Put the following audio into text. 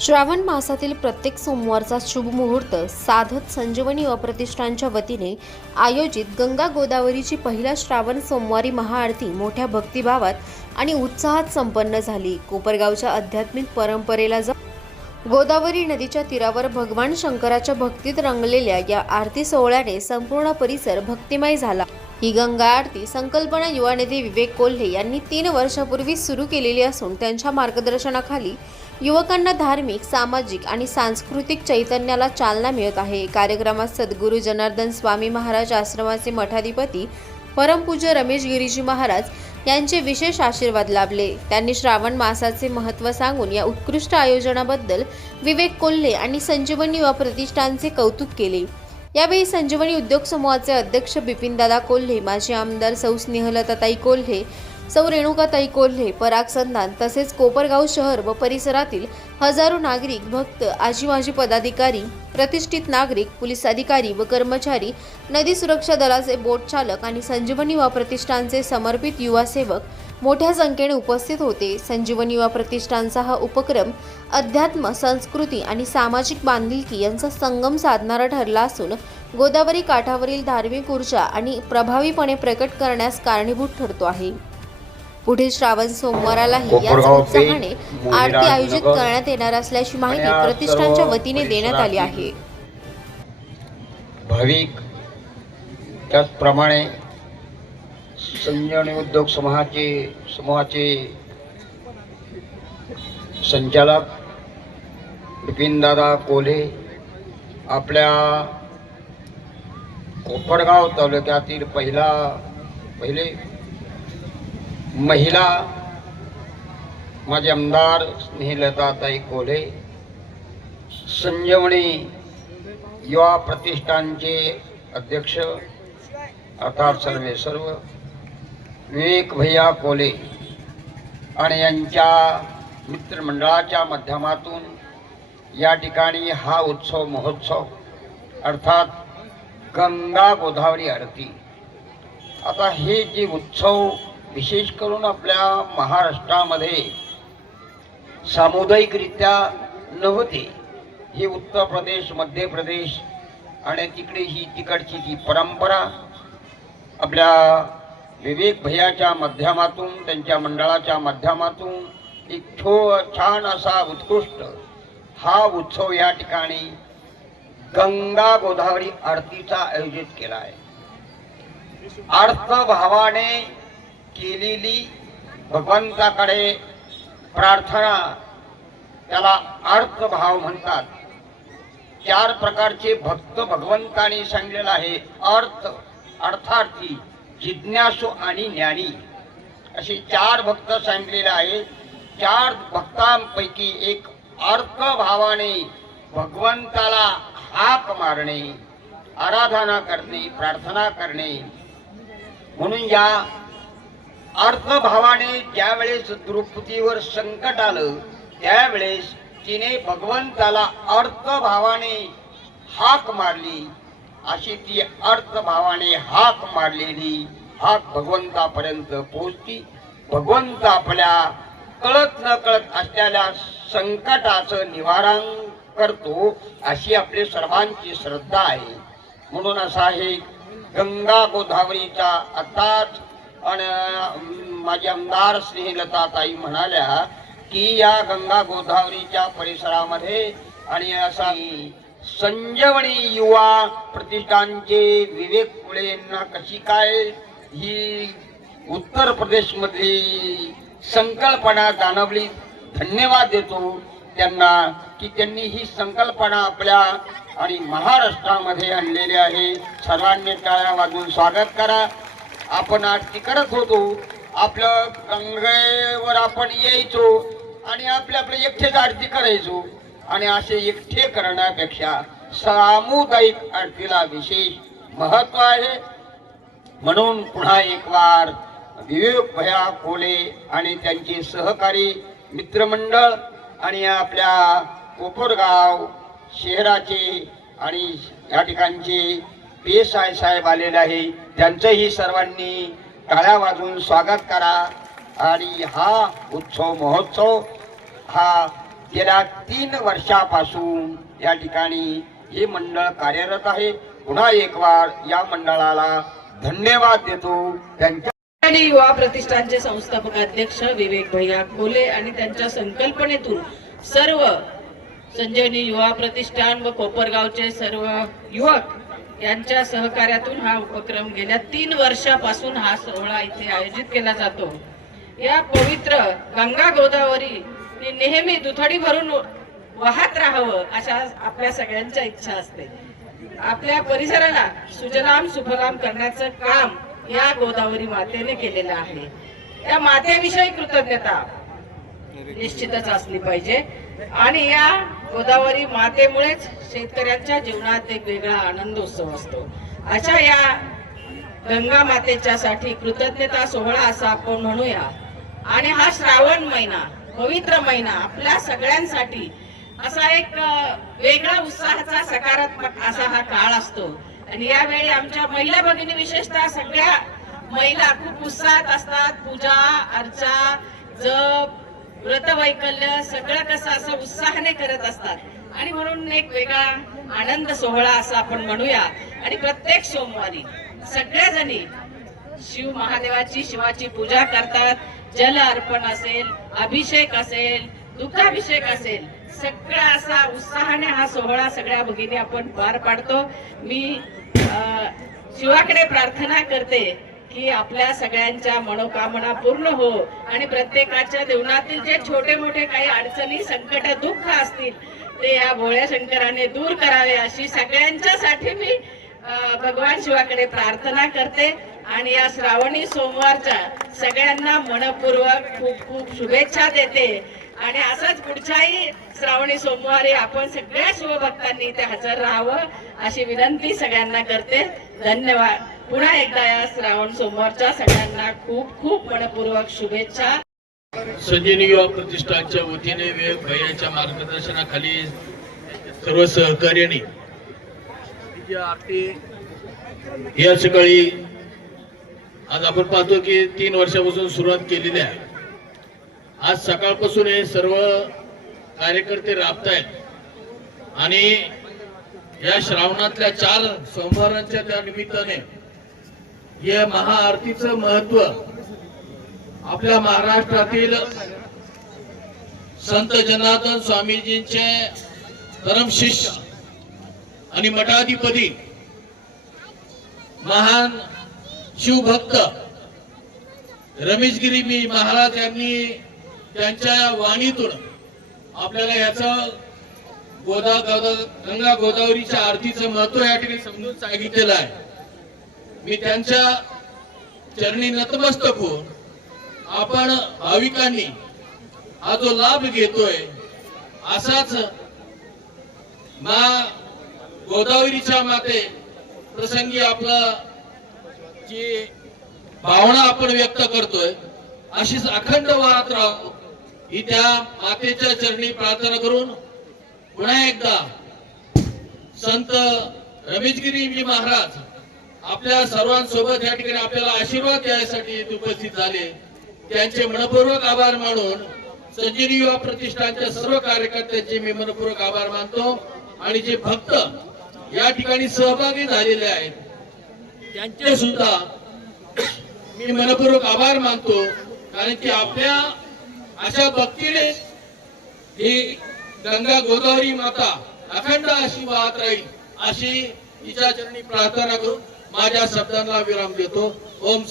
श्रावण मासातील प्रत्येक सोमवारचा शुभ मुहूर्त साधत संजीवनी अप्रतिष्ठानच्या वतीने आयोजित गंगा गोदावरीची पहिला श्रावण सोमवारी महाआरती मोठ्या भक्तिभावात आणि उत्साहात संपन्न झाली. कोपरगावच्या आध्यात्मिक परंपरेला जा गोदावरी नदीच्या तीरावर भगवान शंकराच्या भक्तीत रंगलेल्या या आरती सोहळ्याने संपूर्ण परिसर भक्तिमय झाला. ही गंगा आरती संकल्पना युवा नेते विवेक कोल्हे यांनी तीन वर्षापूर्वी सुरू केलेली असून त्यांच्या मार्गदर्शनाखाली युवकांना धार्मिक सामाजिक आणि सांस्कृतिक चैतन्याला चालना मिळत आहे. कार्यक्रमात सद्गुरू जनार्दन स्वामी महाराज आश्रमाचे मठाधिपती परमपूज्य रमेश गिरीजी महाराज यांचे विशेष आशीर्वाद लाभले. त्यांनी श्रावण मासाचे महत्त्व सांगून या उत्कृष्ट आयोजनाबद्दल विवेक कोल्हे आणि संजीवनी युवा प्रतिष्ठानचे कौतुक केले. यावेळी संजीवनी उद्योग समूहाचे अध्यक्ष बिपिनदादा कोल्हे माजी आमदार सौ स्नेहलताताई कोल्हे सौ रेणुकाताई कोल्हे पराग संधान तसेच कोपरगाव शहर व परिसरातील हजारो नागरिक भक्त आजी माजी पदाधिकारी प्रतिष्ठित नागरिक पोलीस अधिकारी व कर्मचारी नदी सुरक्षा दलाचे बोट चालक आणि संजीवनी युवा प्रतिष्ठानचे समर्पित युवा सेवक मोठ्या संख्येने उपस्थित होते. संजीवनी युवा प्रतिष्ठानचा हा उपक्रम अध्यात्म संस्कृती आणि सामाजिक बांधिलकी यांचा संगम साधणारा ठरला असून गोदावरी काठावरील धार्मिक ऊर्जा आणि प्रभावीपणे प्रकट करण्यास कारणीभूत ठरतो आहे. पुढील श्रावण सोमवारालाही पे, उत्साहाने आरती आयोजित करण्यात येणार असल्याची माहिती प्रतिष्ठानच्या वतीने देण्यात आली आहे. भाविक त्याचप्रमाणे संजीवनी उद्योग समूहाचे समूहाचे संचालक बिपिनदादा कोल्हे आपल्या कोपरगाव तालुक्यातील पहिला पहिले महिला माझे आमदार स्नेहलताताई कोल्हे संजीवनी युवा प्रतिष्ठानचे अध्यक्ष अर्थात सर्वे सर्व विवेक भैया कोले आणि यांच्या मित्रमंडळाच्या माध्यमातून या ठिकाणी हा उत्सव महोत्सव अर्थात गंगा गोदावरी आरती. आता हे जे उत्सव विशेष करून आपल्या महाराष्ट्रामध्ये सामुदायिकरित्या नव्हते. हे उत्तर प्रदेश मध्य प्रदेश आणि तिकडे ही तिकडची ती परंपरा आपल्या विवेक भैयाच्या माध्यमातून त्यांच्या मंडळाच्या माध्यमातून एक छो छान असा उत्कृष्ट हा उत्सव या ठिकाणी गंगा गोदावरी आरतीचा आयोजित केला आहे. अर्थभावाने केलेली भगवंताकडे प्रार्थना त्याला अर्थभाव म्हणतात. चार प्रकारचे भक्त भगवंतानी सांगलेलं आहे. अर्थ अर्थार्थी जिज्ञासू आणि ज्ञानी. असे चार भक्त सांगलेले आहे चार भक्तांपैकी एक अर्थभावाने भगवंताला हाक मारणे आराधना करणे प्रार्थना करणे. म्हणून या अर्थभावाने ज्यावेळेस द्रुपदीवर संकट आलं त्यावेळेस तिने भगवंताला अर्थभावाने हाक मारली. अशी ती अर्थभावाने हाक मारलेली हाक भगवंतापर्यंत पोहोचती. भगवंत आपल्या कळत न कळत असलेल्या संकटाचं निवारण करतो अशी आपली सर्वांची श्रद्धा आहे. म्हणून असा हे गंगा गोदावरीचा अर्थात आणि माझे आमदार स्नेहलताताई म्हणाल्या की या गंगा गोदावरीच्या परिसरामध्ये आणि असा संजीवनी युवा प्रतिष्ठानचे विवेक फुले यांना कशी काय ही उत्तर प्रदेश मधली संकल्पना जाणवली? धन्यवाद देतो त्यांना की त्यांनी ही संकल्पना आपल्या आणि महाराष्ट्रामध्ये आणलेली आहे. सर्वांनी टाळ्या वाजवून स्वागत करा. आपण आरती करत होतो. आपलं गंगेवर आपण यायचो आणि आपल्या आपल्या एकटेच आरती करायचो. आणि असे एकटे करण्यापेक्षा सामुदायिक आरतीला विशेष महत्त्व आहे. म्हणून पुन्हा एक वार विवेक भया कोले आणि त्यांचे सहकारी मित्रमंडळ आणि आपल्या कोपरगाव शहराचे आणि या ठिकाणचे पी साय साहेब आलेले आहे. त्यांचंही सर्वांनी टाळ्या वाजून स्वागत करा. आणि हा उत्सव महोत्सव हा गेल्या तीन वर्षापासून या ठिकाणी हे मंडळ कार्यरत आहे. पुन्हा एक वार या मंडळाला धन्यवाद देतो. त्यांच्या आणि युवा प्रतिष्ठानचे संस्थापक अध्यक्ष विवेक भैया खोले आणि त्यांच्या संकल्पनेतून सर्व संजयनी युवा प्रतिष्ठान व कोपरगावचे सर्व युवक यांच्या सहकार्यातून हा उपक्रम गेल्या तीन वर्षापासून हा सोहळा इथे आयोजित केला जातो. या पवित्र गंगा गोदावरी ही नेहमी दुथडी भरून वाहत राहावं अशा आपल्या सगळ्यांच्या इच्छा असते. आपल्या परिसराला सुजलाम सुफलाम करण्याचं काम या गोदावरी मातेने केलेलं आहे. या मातेविषयी कृतज्ञता. निश्चितच असली पाहिजे. आणि या गोदावरी मातेमुळेच शेतकऱ्यांच्या जीवनात एक वेगळा आनंदोत्सव असतो. अशा या गंगा मातेच्या साठी कृतज्ञता सोहळा असा आपण म्हणूया. आणि हा श्रावण महिना पवित्र महिना आपल्या सगळ्यांसाठी असा एक वेगळा उत्साहाचा सकारात्मक असा हा काळ असतो. आणि यावेळी आमच्या महिला भगिनी विशेषतः सगळ्या महिला खूप उत्साहात असतात. पूजा अर्चा जप व्रतवैकल्य सगळं कसं असं उत्साहाने करत असतात. आणि म्हणून एक वेगळा आनंद सोहळा असा आपण म्हणूया. आणि प्रत्येक सोमवारी सगळ्याजणी शिव महादेवाची शिवाची पूजा करतात. जल अर्पण असेल अभिषेक असेल दुग्धाभिषेक असेल सगळा असा उत्साहाने हा सोहळा सगळ्या भगिनी आपण पार पाडतो. मी अं, शिवाकडे प्रार्थना करते. की आपल्या सगळ्यांच्या मनोकामना पूर्ण हो आणि प्रत्येकाच्या जीवनातील जे छोटे मोठे काही अडचणी संकट दुःख असतील ते या भोळ्या शंकराने दूर करावे अशी सगळ्यांच्यासाठी मी भगवान शिवाकडे प्रार्थना करते. आणि या श्रावणी सोमवारच्या सगळ्यांना मनपूर्वक खूप खूप शुभेच्छा देते. आणि असंच पुढच्याही श्रावणी सोमवारी आपण सगळ्या शिवभक्तांनी इथे हजर राहावं अशी विनंती सगळ्यांना करते. धन्यवाद. पुन्हा एकदा या श्रावण सोमवारच्या सगळ्यांना खूप खूप मनपूर्वक शुभेच्छा. संजीवनी युवा प्रतिष्ठानच्या वतीने विवेक भैयाच्या मार्गदर्शनाखाली सर्व सहकार्याने आरती या सकाळी आज आपण पाहतो की तीन वर्षापासून सुरुवात केलेली आहे. आज सकाळपासून हे सर्व कार्यकर्ते राबतायत. आणि या श्रावणातल्या चार सोमवारांच्या त्या निमित्ताने या महाआरतीचं महत्त्व आपल्या महाराष्ट्रातील संत जनार्दन स्वामीजींचे परम शिष्य आणि मठाधिपती महान शिवभक्त रमेशगिरी मी महाराज यांनी त्यांच्या वाणीतून आपल्याला याचं गोदा गंगा गोदावरीच्या आरतीचं महत्त्व या ठिकाणी समजून सांगितलेलं आहे. मी त्यांच्या चरणी नतमस्तक होऊन आपण भाविकांनी हा जो लाभ घेतोय असाच मा गोदावरीच्या माते प्रसंगी आपला जी भावना आपण व्यक्त करतोय अशीच अखंड वाहत राहू. ही त्या मातेच्या चरणी प्रार्थना करून पुन्हा एकदा संत रमेशगिरीजी महाराज आपल्या सर्वांसोबत या ठिकाणी आपल्याला आशीर्वाद द्यायसाठी उपस्थित झाले. त्यांचे मनपूर्वक आभार मानून संजीवनी युवा प्रतिष्ठानच्या सर्व कार्यकर्त्यांचे मी मनपूर्वक आभार मानतो. आणि जे भक्त या ठिकाणी सहभागी झालेले आहेत त्यांचे सुद्धा मी मनपूर्वक आभार मानतो. कारण की आपल्या अशा भक्तीने ही गंगा गोदावरी माता अखंड अशी वाहत राहील अशी तिच्या चरणी प्रार्थना करून माझ्या शब्दांना विराम देतो. ओम